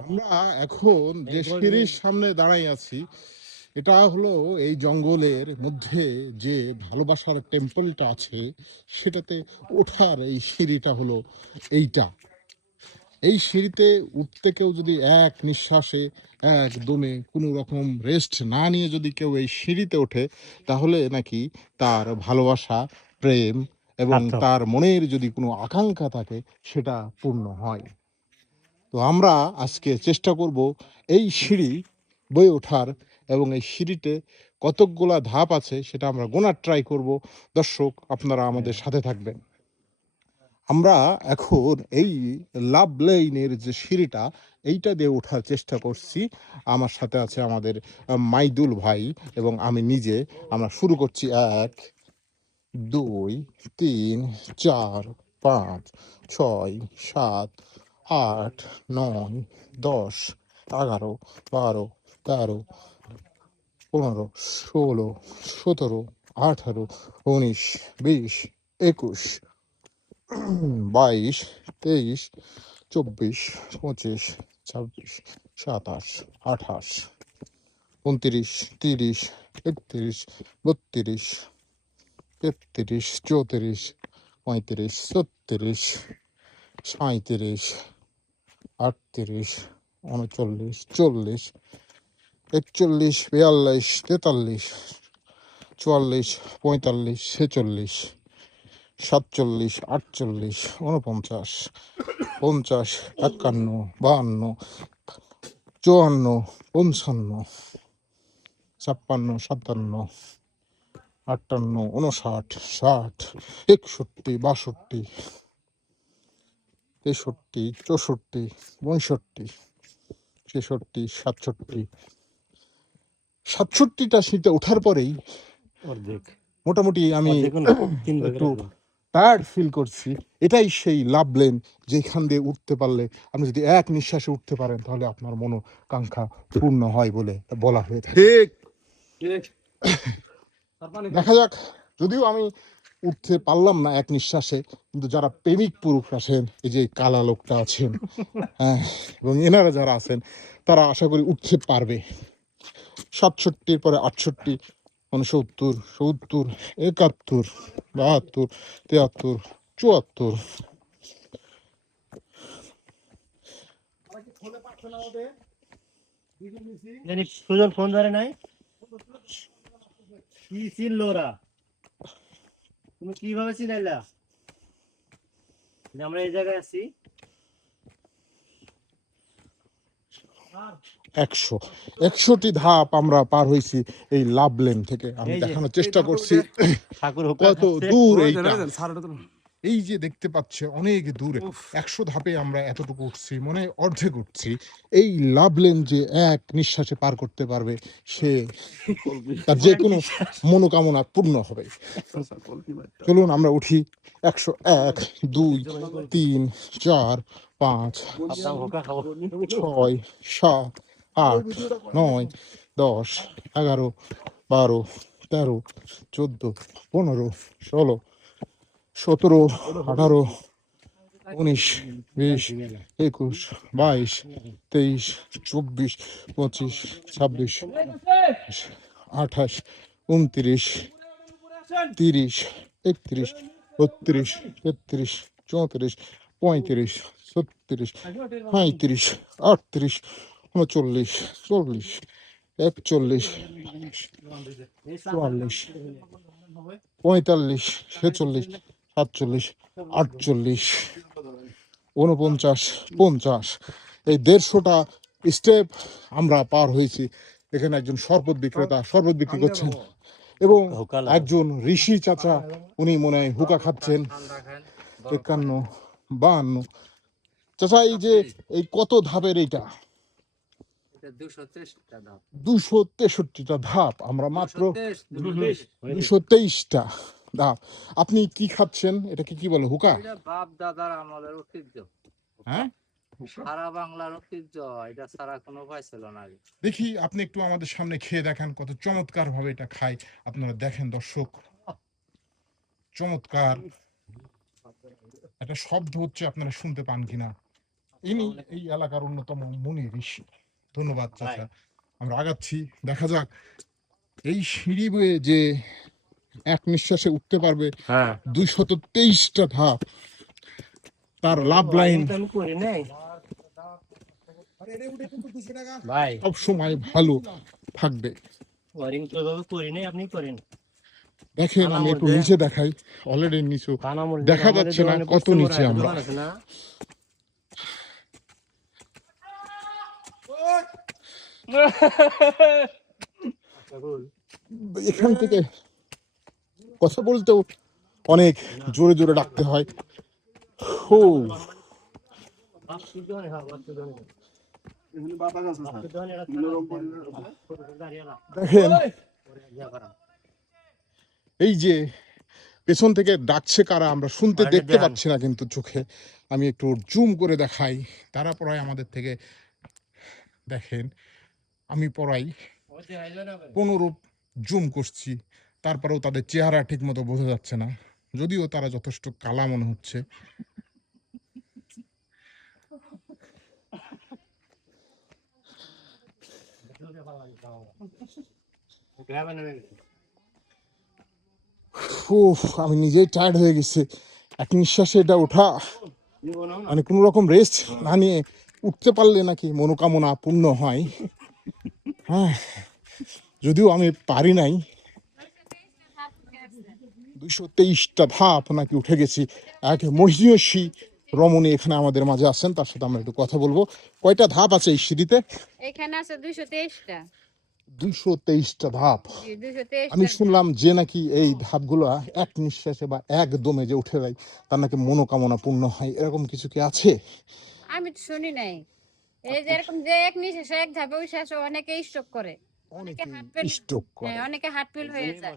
আমরা এখন যে সিঁড়ির সামনে দাঁড়াই আছি, এটা হলো এই জঙ্গলের মধ্যে যে ভালোবাসার টেম্পলটা আছে, সেটাতে ওঠার এই সিঁড়িটা হলো এইটা। এই সিঁড়িতে উঠতে কেউ যদি এক নিঃশ্বাসে একদমে কোনো রকম রেস্ট না নিয়ে যদি কেউ এই সিঁড়িতে ওঠে, তাহলে নাকি তার ভালোবাসা, প্রেম এবং সার্থক। তার মনের যদি কোনো আকাঙ্ক্ষা থাকে সেটা পূর্ণ হয়। তো আমরা আজকে চেষ্টা করব এই সিঁড়ি বয়ে ওঠার, এবং এই সিঁড়িতে কতকগুলা ধাপ আছে সেটা আমরা গোনার ট্রাই করব। দর্শক, আপনারা আমাদের সাথে থাকবেন। আমরা এখন এই লাভ লেইনের যে সিঁড়িটা, এইটা দিয়ে ওঠার চেষ্টা করছি। আমার সাথে আছে আমাদের মাইদুল ভাই এবং আমি নিজে। আমরা শুরু করছি। ১, ২, ৩, ৪, ৫, ৬, ৭, ৮, ৯, ১০, ১১, ১২, ১৩, ১৫, ১৬, ১৭, ১৮, ১৯, ২০, ২১, ২২, ২৩, ২৪, ২৫, ২৬, ২৭, ২৮, ২৯, ৩০, ৩১, ৩২, ৩৩, ৩৪, ৩৫, ৩৬, ৩৭, ৩৮, ৩৯, ৪০, ৪১, ৪২, ৪৩, ৪৪, ৪৫, ৪৬, ৪৭, ৪৮, ৪৯, ৫০, ৫১, ৫২, ৫৪, ৫৫, ৫৬, ৫৭, ৫৮, ৫৯, ৬০, ৬১, ৬২, ৬৩, ৬৪, ৬৫, ৬৬, ৬৭, ৬৭টা সিটে ওঠার পরেই অর্ধেক মোটামুটি আমি অর্ধেকও না, 3 ভাগের একটু অর্ধেক। টায়ার্ড ফিল করছি। এটাই সেই লাভ লেন, যেখান দিয়ে উঠতে পারলে, আপনি যদি এক নিঃশ্বাসে উঠতে পারেন, তাহলে আপনার মনোকাঙ্ক্ষা পূর্ণ হয় বলে বলা হয়ে থাকে। দেখা যাক, যদিও আমি উঠতে পারলাম না এক নিঃশ্বাসে, কিন্তু যারা প্রেমিক পুরুষ আছেন, এই যে কালা লোকটা আছেন, হ্যাঁ, এবং এনারা যারা আছেন, তারা আশা করি উঠতে পারবে। ৬৭-র পরে ৬৮, ৬৯, ৭০, ৭১, ৭২, ৭৩, ৭৪, ৭৪। সুজন ফোন ধরে নাই, কি চিনল ওরা? তুমি কিভাবে চিনাইলা যে আমরা এই জায়গায় আছি? ১০০টি ধাপ আমরা পার হয়েছি এই লাভ লেন থেকে। আমি দেখানোর চেষ্টা করছি ঠাকুর কত দূর এইটা। এই যে দেখতে পাচ্ছে অনেক দূরে, ১০০ ধাপে আমরা এতটুকু উঠছি, মনে হয় অর্ধেক উঠছি। এই লাভ লেন যে এক নিঃশ্বাসে পার করতে পারবে, সে তার যে কোনো মনোকামনা পূর্ণ হবে। চলুন আমরা উঠি। ১০১, ২, ৩, ৪, ৫, ৬, ৭, ৮, ৯, ১০, ১১, ১২, ১৩, ১৪, ১৫, ১৬, ১৭, ১৮, ১৯, ২০, ২১, ২২, ২৩, ২৪, ২৫, ২৬, ২৮, ২৯, ৩০, ৩১, ৩২, ৩৩, ৩৪, ৩৫, ৩৬, ৩৭, ৩৮, ৩৯, ৪০, ৪১, ৪৪, ৪৫, ৪৬, ৪৭, ৪৮, ৪৯, ৫০। এই ১৫০টা স্টেপ আমরা পার হয়েছি। এখানে একজন শরবত বিক্রেতা শরবত বিক্রি করছেন, এবং একজন ঋষি চাচা, উনি মনে হয় হুকা খাচ্ছেন। ৫১, ৫২। চাচা, এই যে এই কত ধাপের এইটা? ২৬৩টা ধাপ। আমরা মাত্র ২২৩টা ধাপ। আপনি কি খাচ্ছেন? এটাকে কি বলে? হুকা? বাপ দাদার আমলের ঐতিহ্য, হ্যাঁ, সারা বাংলার ঐতিহ্য। এটা ছাড়া কোনো উপায় ছিল না আগে। দেখি আপনি একটু আমাদের সামনে খেয়ে দেখেন কত চমৎকার ভাবে এটা খায়। আপনারা দেখেন দর্শক, চমৎকার একটা শব্দ হচ্ছে, আপনারা শুনতে পান কিনা? ইনি এই এলাকার অন্যতম মুনি ঋষি। ধন্যবাদ চাচা। আমরা আগাচ্ছি, দেখা যাক এই সিঁড়ি বয়ে যে এক নিঃশ্বাসে উঠতে পারবে হ্যাঁ 223টা ধাপ, তার লাভ লাইন আমি করি নাই ভাই, সব সময় ভালো থাকবে। ওয়ারিং তো এভাবে করি নাই, আপনি করেন। দেখেন আমি একটু নিচে দেখাই, অলরেডি নিচু দেখা যাচ্ছে না কত নিচে আমরা। এখান থেকে কথা বলতেও অনেক জোরে জোরে ডাকতে হয়। ও দেখেন এই যে পেছন থেকে ডাকছে কারা আমরা শুনতে দেখতে পাচ্ছি না, কিন্তু চোখে আমি একটু জুম করে দেখাই। তারা প্রায় আমাদের থেকে, দেখেন আমি প্রায় 15 জুম করছি, তারপরেও তাদের চেহারা ঠিক মতো বোঝা যাচ্ছে না, যদিও তারা যথেষ্ট কালা মনে হচ্ছে। উফ, আমি নিজেই টায়ার্ড হয়ে গেছি। এক নিঃশ্বাসে এটা ওঠা, মানে কোনো রকম রেস্ট না নিয়ে উঠতে পারলে নাকি মনোকামনা পূর্ণ হয়। হ্যাঁ, যদিও আমি পারি নাই। 223টা ধাপ নাকি উঠে গেছি। এক মহিষী রমণী এখানে আমাদের মাঝে আছেন, তার সাথে আমরা একটু কথা বলবো। কয়টা ধাপ আছে এই সিঁড়িতে? এখানে আছে 223টা। 223টা ধাপ। জি, 223টা। আমি শুনলাম যে নাকি এই ধাপগুলো এক নিঃশ্বাসে বা একদমে যে উঠে যায় তার নাকি মনোকামনা পূর্ণ হয়, এরকম কিছু কি আছে? আমি তো শুনি নাই। এই যে এরকম যে এক নিঃশ্বাসে এক ধাপে উঠে আসে, অনেকে স্ট্রোক করে, অনেকে হার্ট ফেল, স্ট্রোক করে। হ্যাঁ অনেকে হার্ট ফেল হয়ে যায়।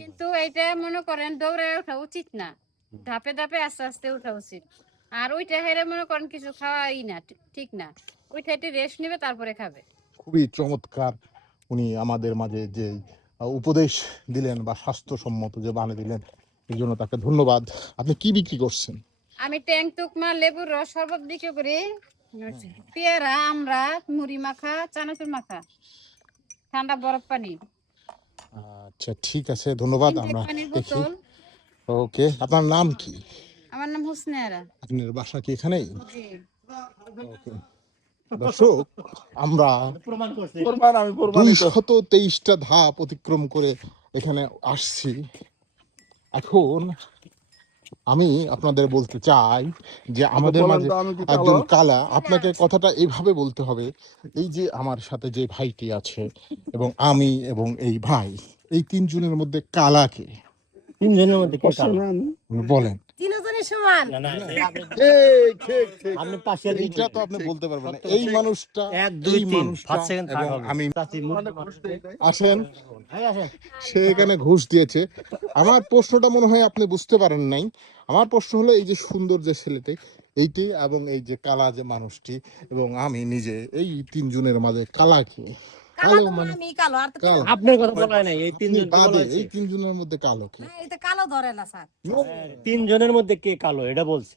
কিন্তু এইটা মনে করেন দৌড়ে ওঠা উচিত না, ধাপে ধাপে আস্তে আস্তে ওঠা উচিত। আর ওইটা হেরে মনে করেন কিছু খাওয়াই না, ঠিক না। ওইটা একটু রেস্ট নেবে তারপরে খাবে। খুবই চমৎকার উনি আমাদের মাঝে যে উপদেশ দিলেন বা স্বাস্থ্যসম্মত যে বানিয়ে দিলেন, এই জন্য তাকে ধন্যবাদ। আপনি কি বিক্রি করছেন? আমি ট্যাং তুকমা, লেবুর রস, শরবত বিক্রি করি, পেয়ারা, আমরা, মুড়ি মাখা, চানাচুর মাখা, ঠান্ডা বরফ পানি, আচ্ছা ঠিক আছে, ধন্যবাদ। আমরা পানির দেখি। বোতল। ওকে, আপনার নাম কি? আমার নাম হুসনেরা। আপনার বাসা কি এখানেই? জি। ওকে দর্শক, আমরা প্রমাণ করছি। 223টা ধাপ অতিক্রম করে এখানে আসছি। এখন আমি আপনাদের বলতে চাই যে আমাদের মাঝে একজন কালা, আপনাকে কথাটা এইভাবে বলতে হবে, এই যে আমার সাথে যে ভাইটি আছে এবং আমি এবং এই ভাই, এই 3 জনের মধ্যে কালা কে? 3 জনের মধ্যে কে কালো? বলেন। তিনজনের সমান। না না, আপনি পাশে এইটা তো আপনি বলতে পারবেন না। এই মানুষটা, 1 2 এই 3 মানুষটা 5 সেকেন্ড এবং আমি আসেন, আসেন। সে এখানে ঘুষ দিয়েছে। আমার প্রশ্নটা মনে হয় আপনি বুঝতে পারেন নাই। আমার প্রশ্ন হলো এই যে সুন্দর যে ছেলেটি, এইটি এবং এই যে কালা যে মানুষটি এবং আমি নিজে, এই 3 জনের মাঝে কালা কে? কালো মানে আমি কালো, আর তো কালো। আপনার কথা বলা হয় নাই, এই 3 আপনি জন বাদে এই 3 জনের মধ্যে কালো কে? এটা কালো ধরে না স্যার। 3 জনের মধ্যে কে কালো এটা বলছে।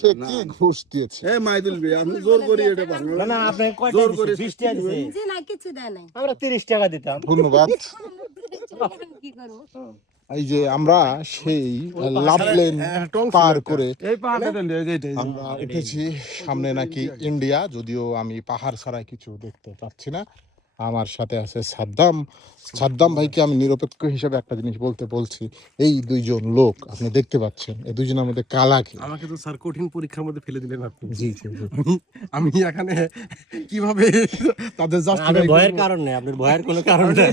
সে কি ঘুষ দিয়েছে? না না, আপনি কয়টা দিছেন? 20 টাকা দিছেন। জি না, কিছু দেয় নাই। আমরা 30 টাকা দিতাম। ধন্যবাদ। কি করব? এই যে আমরা সেই লাভ লেন পার করে আমরা উঠেছি, সামনে নাকি ইন্ডিয়া, যদিও আমি পাহাড় ছাড়া কিছু দেখতে পাচ্ছি না। আমার সাথে আছে সাদ্দাম। সাদ্দাম ভাইকে আমি নিরপেক্ষ হিসেবে একটা জিনিস বলছি, এই 2 জন লোক আপনি দেখতে পাচ্ছেন, এই 2 জনের মধ্যে কালা কি? আমাকে তো স্যার কঠিন পরীক্ষার মধ্যে ফেলে দিলেন আপনি। জি জি জি। আমি এখানে কিভাবে তাদের আপনার ভয়ের কারণ নেই, আপনার ভয়ের কোনো কারণ নেই।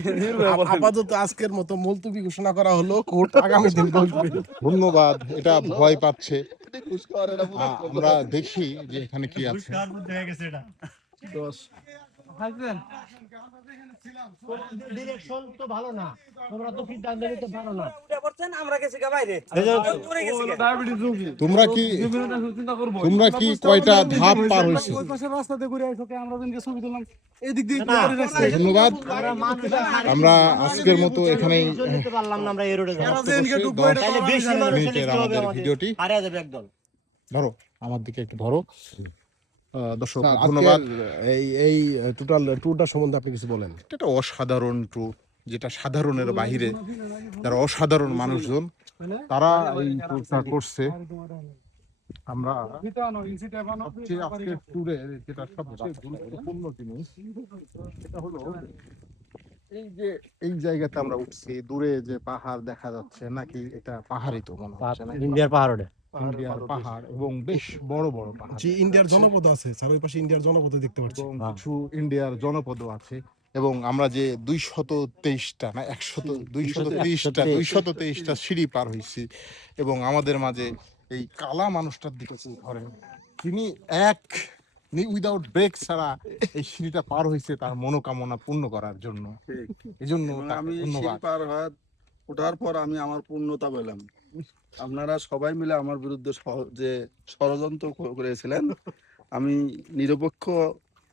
আপাতত আজকের মতো মুলতবি ঘোষণা করা হলো, কোর্ট আগামী দিন বসবে। ধন্যবাদ। এটা ভয় পাচ্ছে। আমরা দেখি যে এখানে কি আছে। ডিরেকশন তো ভালো না, তোমরা তো সিদ্ধান্ত নিতে পারো না। তোমরা কি কয়টা ধাপ পার হয়েছে? ধন্যবাদ। আমরা আজকের মতো এখানেই নিতে পারলাম না, আমরা এই রোডে যাবো। সমাপ্ত করছি। 10 তাহলে বেশি মানুষ মিনিটের আমাদের ভিডিওটি। হারিয়ে যাবে একদল। ধরো আমার দিকে একটু ধরো। দর্শক স্যার, ধন্যবাদ। এই টোটাল ট্যুরটা সম্বন্ধে আপনি কিছু বলেন। এটা একটা অসাধারণ ট্যুর, যেটা সাধারণের বাইরে যারা অসাধারণ মানুষজন তারা এই ট্যুরটা করছে। আমরা সবচেয়ে আজকের ট্যুরে যেটা সবচেয়ে গুরুত্বপূর্ণ জিনিস সেটা হলো এই যে এই জায়গাতে আমরা উঠছি, দূরে যে পাহাড় দেখা যাচ্ছে, নাকি এটা পাহাড়ই তো মনে হচ্ছে না? ইন্ডিয়ার পাহাড় ওটা। ইন্ডিয়ার পাহাড় এবং বেশ বড় বড় পাহাড় জি, ইন্ডিয়ার আছে। জনপদ আছে স্যার, ওই পাশে ইন্ডিয়ার জনপদ দেখতে পাচ্ছি। এবং কিছু ইন্ডিয়ার জনপদও আছে এবং আমরা যে 223টা না 223টা সিঁড়ি পার হয়েছি এবং আমাদের মাঝে এই কালা মানুষটার দিকে ধরেন, তিনি উইদাউট ব্রেক ছাড়া এই সিঁড়িটা পার হয়েছে তার মনোকামনা পূর্ণ করার জন্য। এই জন্য আমি ধন্যবাদ। সিঁড়ি পার ওঠার পর আমি আমার পূর্ণতা পেলাম। আপনারা সবাই মিলে আমার বিরুদ্ধে যে ষড়যন্ত্র করেছিলেন, আমি নিরপেক্ষ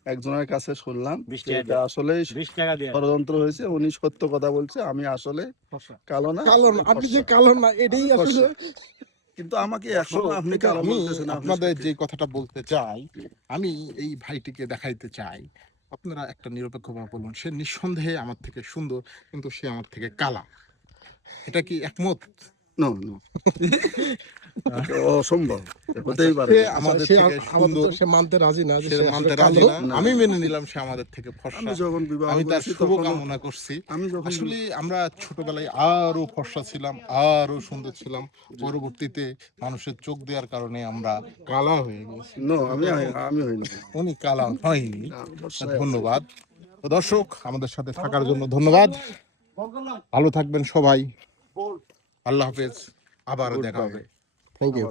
একজনের কাছে শুনলাম 20 যে টাকা এটা আসলেই 20 টাকা দিয়ে। ষড়যন্ত্র হয়েছে। উনি সত্য কথা বলছে, আমি আসলে কালো না। কালো না, আপনি যে কালো না এটাই আসলে। কিন্তু আমাকে এখনো আপনি কালো আমি বলতেছেন। আপনাদের যে কথাটা বলতে চাই, আমি এই ভাইটিকে দেখাইতে চাই, আপনারা একটা নিরপেক্ষভাবে বলুন, সে নিঃসন্দেহে আমার থেকে সুন্দর কিন্তু সে আমার থেকে কালা। এটা কি একমত? নো নো, অসম্ভব, হতেই পারে সে না। আমাদের সে থেকে আমাদের সুন্দর, তো সে মানতে রাজি না যে সে সে মানতে আসলে রাজি কালো। না। না। আমি মেনে নিলাম সে আমাদের থেকে আমি ফর্সা, যখন বিবাহ আমি তার করেছি শুভ তখন কামনা করছি। আমি যখন আসলে আমরা ছোটবেলায় আরো ফর্সা ছিলাম, আরো সুন্দর ছিলাম, পরবর্তীতে মানুষের চোখ দেওয়ার কারণে আমরা কালা হয়ে গেছি। নো, আমি হইনি। উনি কালা হয়নি। অবশ্যই। ধন্যবাদ। তো দর্শক, আমাদের সাথে থাকার জন্য ধন্যবাদ। ভালো থাকবেন সবাই। আল্লাহ হাফেজ, আবার দেখা হবে। Thank you.